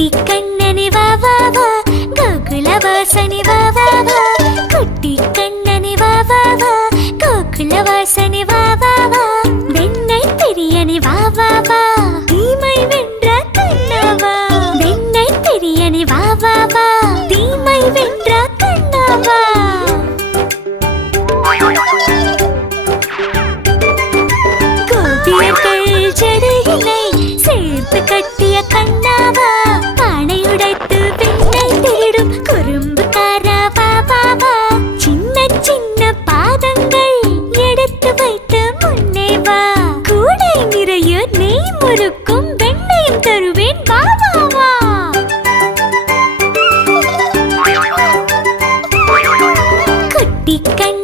குட்டி கண்ணனே வா வா வா. கோகுல வாசனே வா வா வா. குட்டி கண்ணனே வா வா வா. கோகுல வாசனே வா வா வா. வெண்ணை பெரியனே வா வா வா. தீமை வென்ற கண்ணவா. வெண்ணை பெரியனே வா வா வா. உயிர் நீ முறுக்கும் வெண்ணையும் தருவேன். பாபாவா குட்டி கண்